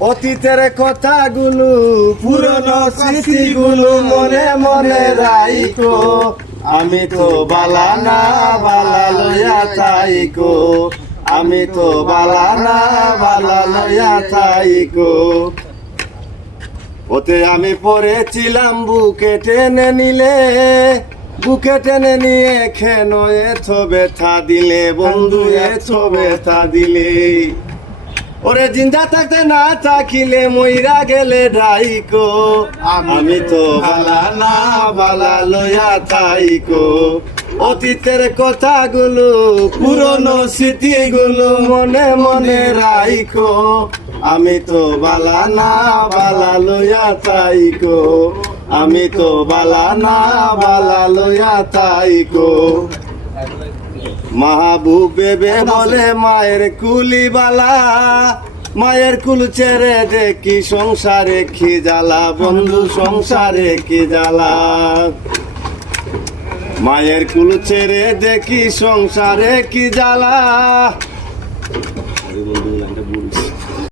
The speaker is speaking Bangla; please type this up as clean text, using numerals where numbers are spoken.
অতীতের কথাগুলো পুরনো স্মৃতিগুলো মনে মনে রাইকো আমি তো বালা না বালা লইয়া তাইকো আমি তো বালা না বালা লইয়া তাইকো ওতে আমি পড়েছিলাম বুকে টেনে নিলে বুকে টেনে নিয়ে কেন এত ব্যথা দিলে বন্ধু এত ব্যথা দিলে ওরে জিন্দা থাকতে না থাকিলে মইরা গেলে ডাইকো আমি তো বালা না বালা লইয়া তাইকো অতীতের কথাগুলো পুরনো স্মৃতিগুলো মনে মনে রাইকো আমি তো বালা না বালা লইয়া তাইকো আমি তো বালা না বালা লইয়া তাইকো মাহবুব বেবে বলে মায়ের কুলি বালা মায়ের কুল ছেড়ে দেখি সংসারে কি জ্বালা বন্ধু সংসারে কি জ্বালা মায়ের কুল ছেড়ে দেখি সংসারে কি জ্বালা।